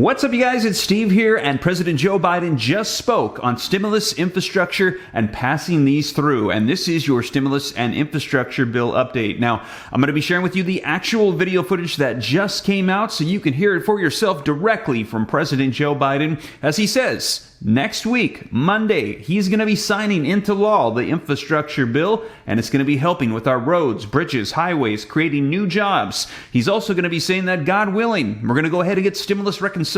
What's up, you guys? It's Steve here, and President Joe Biden just spoke on stimulus, infrastructure, and passing these through. And this is your stimulus and infrastructure bill update. Now, I'm going to be sharing with you the actual video footage that just came out so you can hear it for yourself directly from President Joe Biden. As he says, next week, Monday, he's going to be signing into law the infrastructure bill, and it's going to be helping with our roads, bridges, highways, creating new jobs. He's also going to be saying that, God willing, we're going to go ahead and get stimulus reconciliation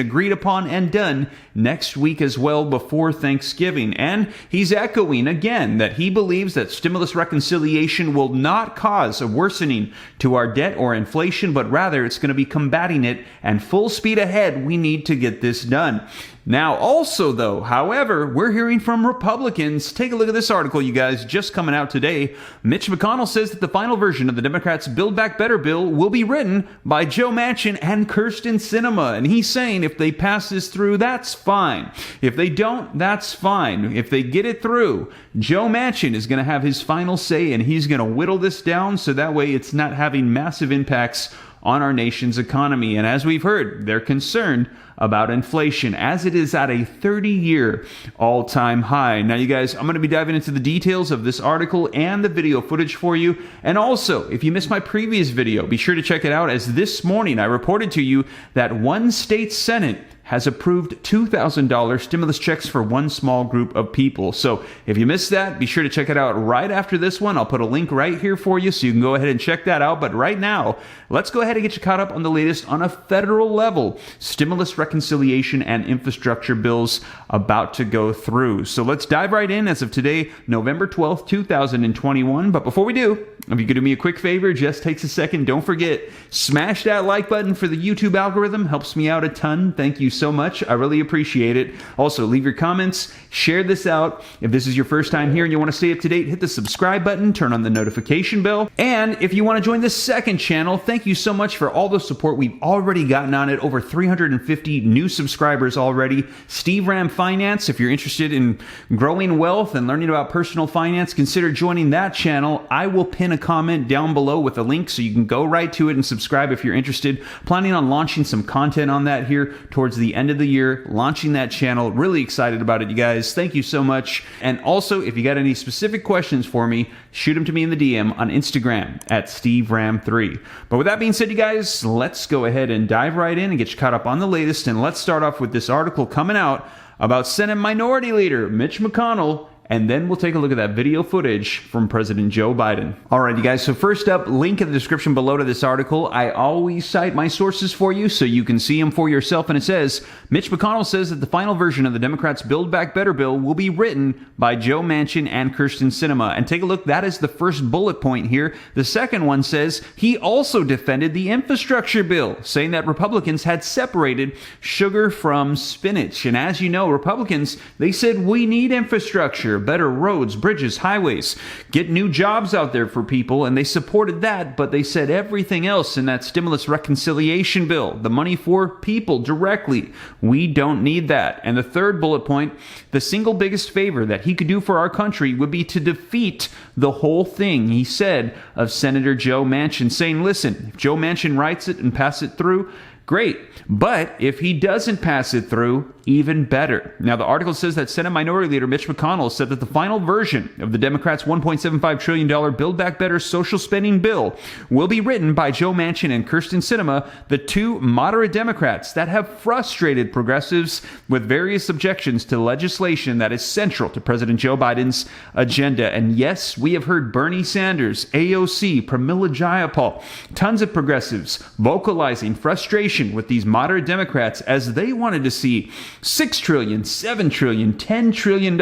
agreed upon and done next week as well before Thanksgiving. And he's echoing again that he believes that stimulus reconciliation will not cause a worsening to our debt or inflation, but rather it's going to be combating it, and full speed ahead, we need to get this done. Now, also, though, however, we're hearing from Republicans. Take a look at this article, you guys, just coming out today. Mitch McConnell says that the final version of the Democrats' Build Back Better bill will be written by Joe Manchin and Kyrsten Sinema. And he's saying if they pass this through, that's fine. If they don't, that's fine. If they get it through, Joe Manchin is going to have his final say, and he's going to whittle this down so that way it's not having massive impacts on our nation's economy. And as we've heard, they're concerned about inflation as it is at a 30-year all-time high. Now, you guys, I'm going to be diving into the details of this article and the video footage for you. And also, if you missed my previous video, be sure to check it out, as this morning I reported to you that one state Senate has approved $2,000 stimulus checks for one small group of people. So if you missed that, be sure to check it out right after this one. I'll put a link right here for you so you can go ahead and check that out. But right now, let's go ahead and get you caught up on the latest on a federal level. Stimulus reconciliation and infrastructure bills about to go through. So let's dive right in as of today, November 12th, 2021. But before we do, if you could do me a quick favor, just takes a second. Don't forget, smash that like button for the YouTube algorithm. Helps me out a ton. Thank you so much. I really appreciate it. Also, leave your comments, share this out. If this is your first time here and you want to stay up to date, hit the subscribe button, turn on the notification bell. And if you want to join the second channel, thank you so much for all the support we've already gotten on it. Over 350 new subscribers already. Steve Ram Finance, if you're interested in growing wealth and learning about personal finance, consider joining that channel. I will pin a comment down below with a link so you can go right to it and subscribe if you're interested. Planning on launching some content on that here towards the end of the year, launching that channel. Really excited about it, you guys. Thank you so much. And also, if you got any specific questions for me, shoot them to me in the DM on Instagram at SteveRam3. But with that being said, you guys, let's go ahead and dive right in and get you caught up on the latest. And let's start off with this article coming out about Senate Minority Leader Mitch McConnell. And then we'll take a look at that video footage from President Joe Biden. All right, you guys, so first up, link in the description below to this article. I always cite my sources for you so you can see them for yourself. And it says, Mitch McConnell says that the final version of the Democrats' Build Back Better bill will be written by Joe Manchin and Kyrsten Sinema. And take a look, that is the first bullet point here. The second one says he also defended the infrastructure bill, saying that Republicans had separated sugar from spinach. And as you know, Republicans, they said we need infrastructure. Better roads, bridges, highways, get new jobs out there for people, and they supported that, but they said everything else in that stimulus reconciliation bill, the money for people directly, we don't need that. And the third bullet point, the single biggest favor that he could do for our country would be to defeat the whole thing, he said, of Senator Joe Manchin, saying, listen, if Joe Manchin writes it and passes it through, great. But if he doesn't pass it through, even better. Now, the article says that Senate Minority Leader Mitch McConnell said that the final version of the Democrats' $1.75 trillion Build Back Better social spending bill will be written by Joe Manchin and Kyrsten Sinema, the two moderate Democrats that have frustrated progressives with various objections to legislation that is central to President Joe Biden's agenda. And yes, we have heard Bernie Sanders, AOC, Pramila Jayapal, tons of progressives vocalizing frustration with these moderate Democrats as they wanted to see $6 trillion, $7 trillion, $10 trillion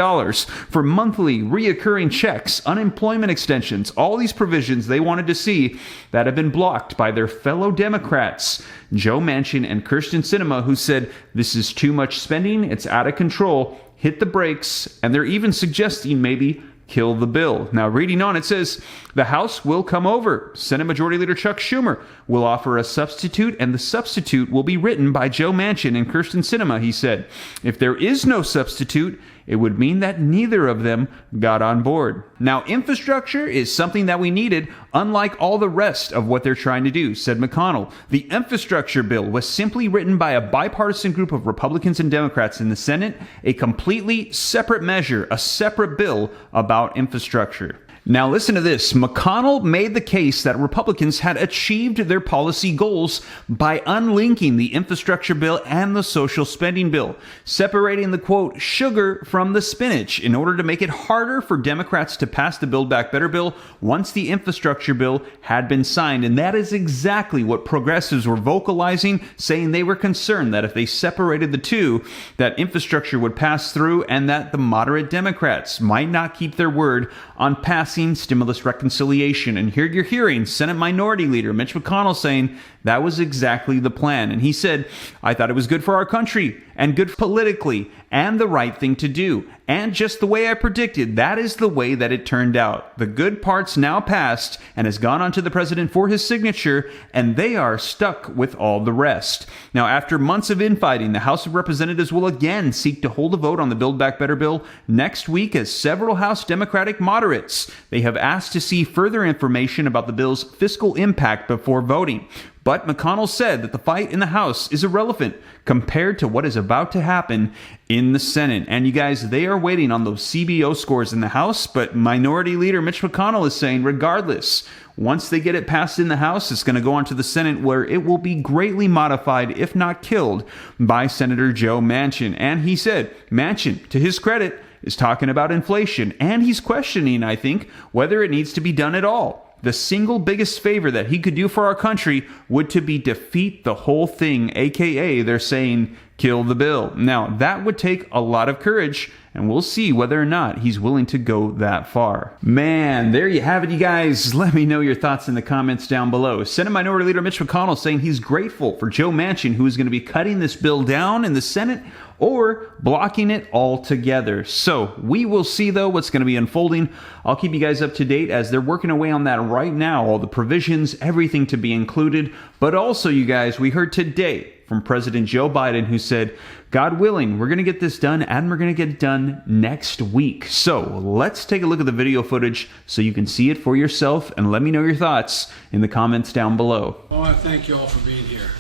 for monthly reoccurring checks, unemployment extensions, all these provisions they wanted to see that have been blocked by their fellow Democrats, Joe Manchin and Kyrsten Sinema, who said this is too much spending, it's out of control, hit the brakes, and they're even suggesting maybe kill the bill. Now, reading on, it says, the House will come over. Senate Majority Leader Chuck Schumer will offer a substitute, and the substitute will be written by Joe Manchin and Kyrsten Sinema, he said. If there is no substitute, it would mean that neither of them got on board. Now, infrastructure is something that we needed, unlike all the rest of what they're trying to do, said McConnell. The infrastructure bill was simply written by a bipartisan group of Republicans and Democrats in the Senate, a completely separate measure, a separate bill about infrastructure. Now listen to this. McConnell made the case that Republicans had achieved their policy goals by unlinking the infrastructure bill and the social spending bill, separating the, quote, sugar from the spinach in order to make it harder for Democrats to pass the Build Back Better bill once the infrastructure bill had been signed. And that is exactly what progressives were vocalizing, saying they were concerned that if they separated the two, that infrastructure would pass through and that the moderate Democrats might not keep their word on passing stimulus reconciliation. And here you're hearing Senate Minority Leader Mitch McConnell saying that was exactly the plan. And he said, I thought it was good for our country and good politically and the right thing to do. And just the way I predicted, that is the way that it turned out. The good part's now passed and has gone on to the president for his signature, and they are stuck with all the rest. Now, after months of infighting, the House of Representatives will again seek to hold a vote on the Build Back Better bill next week as several House Democratic moderates, they have asked to see further information about the bill's fiscal impact before voting. But McConnell said that the fight in the House is irrelevant compared to what is about to happen in the Senate. And you guys, they are waiting on those CBO scores in the House, but Minority Leader Mitch McConnell is saying regardless, once they get it passed in the House, it's going to go on to the Senate where it will be greatly modified, if not killed, by Senator Joe Manchin. And he said, Manchin, to his credit, is talking about inflation, and he's questioning, I think, whether it needs to be done at all. The single biggest favor that he could do for our country would to be defeat the whole thing, aka they're saying kill the bill. Now, that would take a lot of courage, and we'll see whether or not he's willing to go that far. Man, there you have it, you guys. Let me know your thoughts in the comments down below. Senate Minority Leader Mitch McConnell saying he's grateful for Joe Manchin, who is going to be cutting this bill down in the Senate or blocking it altogether. So we will see, though, what's going to be unfolding. I'll keep you guys up to date as they're working away on that right now, all the provisions, everything to be included. But also, you guys, we heard today from President Joe Biden, who said, God willing, we're going to get this done, and we're going to get it done next week. So let's take a look at the video footage so you can see it for yourself, and let me know your thoughts in the comments down below. I want to thank you all for being here.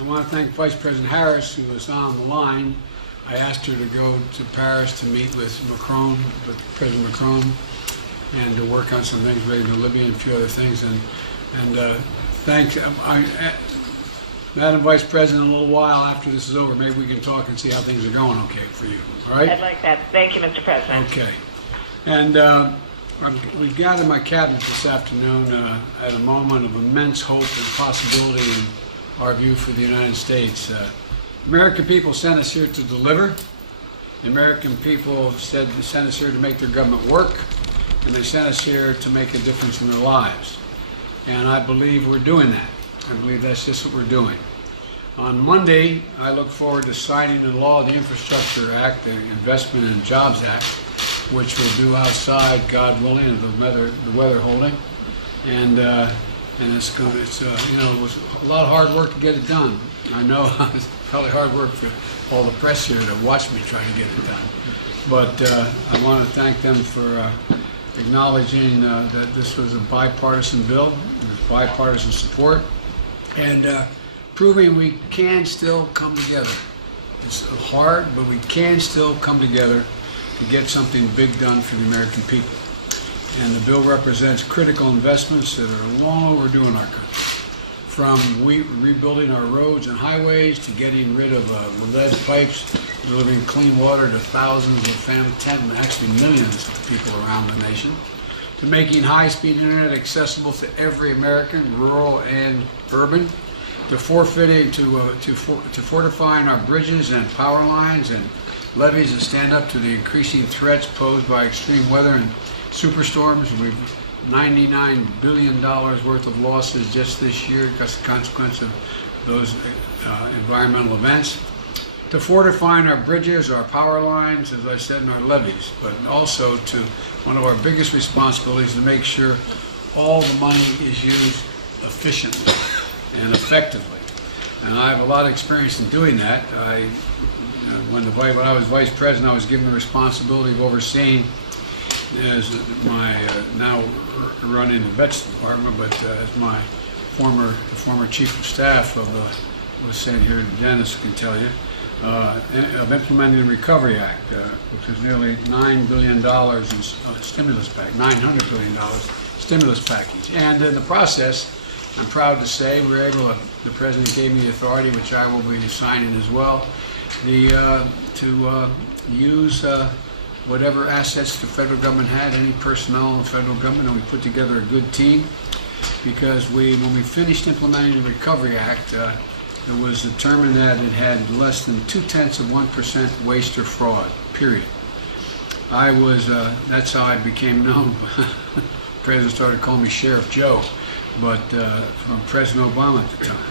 I want to thank Vice President Harris, who was on the line. I asked her to go to Paris to meet with President Macron, and to work on some things related to Libya and a few other things. And thanks, Madam Vice President, in a little while after this is over, maybe we can talk and see how things are going okay for you. All right? I'd like that. Thank you, Mr. President. Okay. And we gathered my cabinet this afternoon at a moment of immense hope and possibility in our view for the United States. American people sent us here to deliver. The American people sent us here to make their government work, and they sent us here to make a difference in their lives. And I believe we're doing that. I believe that's just what we're doing. On Monday, I look forward to signing into law the Infrastructure Act, the Investment and Jobs Act, which we'll do outside, God willing, of the weather holding. And it's it was a lot of hard work to get it done. I know it's probably hard work for all the press here to watch me try to get it done. But I want to thank them for acknowledging that this was a bipartisan bill, with bipartisan support, and proving we can still come together. It's hard, but we can still come together to get something big done for the American people. And the bill represents critical investments that are long overdue in our country. From rebuilding our roads and highways to getting rid of lead pipes, delivering clean water to thousands of families, actually millions of people around the nation, to making high-speed internet accessible to every American, rural and urban, to fortifying our bridges and power lines and levees that stand up to the increasing threats posed by extreme weather and superstorms. We've $99 billion worth of losses just this year as a consequence of those environmental events. To fortifying our bridges, our power lines, as I said, and our levees, but also to one of our biggest responsibilities to make sure all the money is used efficiently and effectively. And I have a lot of experience in doing that. I when I was vice president, I was given the responsibility of overseeing as my now running the vets department, but as my former chief of staff of was saying here, Dennis can tell you, of implementing the Recovery Act, which is nearly $9 billion in stimulus package, $900 billion stimulus package. And in the process, I'm proud to say we were able to, the president gave me the authority, which I will be signing as well, to use whatever assets the federal government had, any personnel in the federal government, and we put together a good team, because when we finished implementing the Recovery Act, it was determined that it had less than 0.2% waste or fraud, period. That's how I became known. The president started calling me Sheriff Joe, but from President Obama at the time.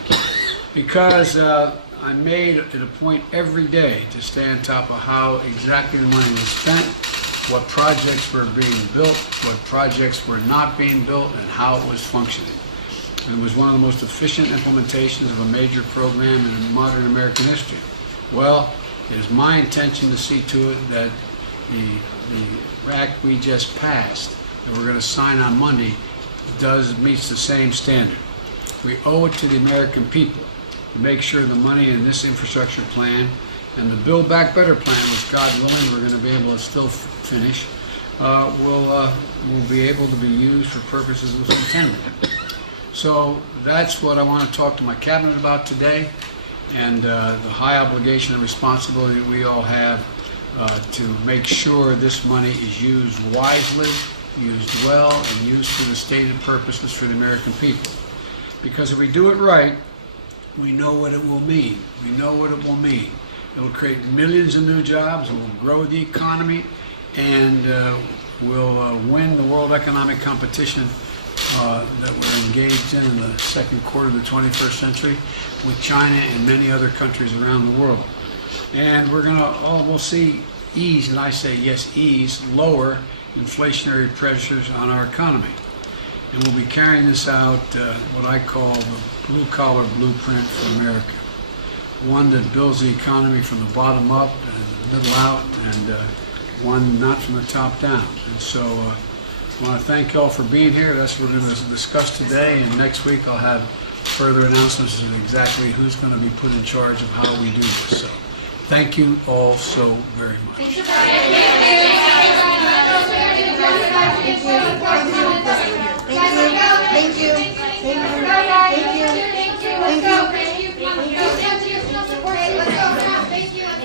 Because I made it a point every day to stay on top of how exactly the money was spent, what projects were being built, what projects were not being built, and how it was functioning. And it was one of the most efficient implementations of a major program in modern American history. Well, it is my intention to see to it that the act we just passed, that we're going to sign on Monday, meets the same standard. We owe it to the American people to make sure the money in this infrastructure plan and the Build Back Better plan, which God willing we're going to be able to still finish, will be able to be used for purposes of intended. So that's what I want to talk to my cabinet about today, and the high obligation and responsibility that we all have to make sure this money is used wisely, used well, and used for the stated purposes for the American people. Because if we do it right, we know what it will mean. We know what it will mean. It will create millions of new jobs, it will grow the economy, and will win the world economic competition that we're engaged in the second quarter of the 21st century with China and many other countries around the world. And we'll see ease, and I say yes, ease, lower inflationary pressures on our economy. And we'll be carrying this out, what I call the blue-collar blueprint for America. One that builds the economy from the bottom up and the middle out, and one not from the top down. And so I want to thank you all for being here. That's what we're going to discuss today, and next week I'll have further announcements of exactly who's going to be put in charge of how we do this. So thank you all so very much.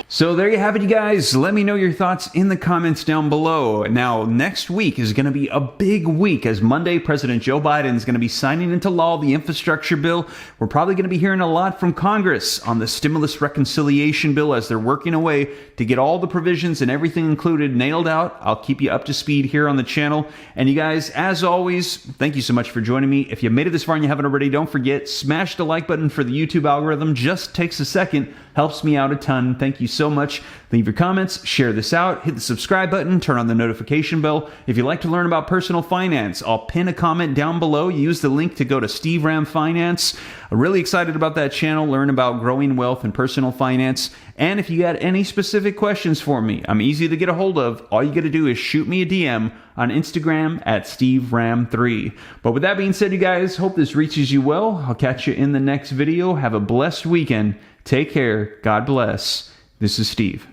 So there you have it, you guys. Let me know your thoughts in the comments down below. Now, next week is going to be a big week, as Monday, President Joe Biden is going to be signing into law the infrastructure bill. We're probably going to be hearing a lot from Congress on the stimulus reconciliation bill as they're working away to get all the provisions and everything included nailed out. I'll keep you up to speed here on the channel. And you guys, as always, thank you so much for joining me. If you made it this far and you haven't already, don't forget, smash the like button for the YouTube algorithm. Just takes a second. Helps me out a ton. Thank you so much. Leave your comments, share this out, hit the subscribe button, turn on the notification bell. If you'd like to learn about personal finance, I'll pin a comment down below. Use the link to go to Steve Ram Finance. I'm really excited about that channel, learn about growing wealth and personal finance. And if you got any specific questions for me, I'm easy to get a hold of. All you got to do is shoot me a DM on Instagram at SteveRam3. But with that being said, you guys, hope this reaches you well. I'll catch you in the next video. Have a blessed weekend. Take care. God bless. This is Steve.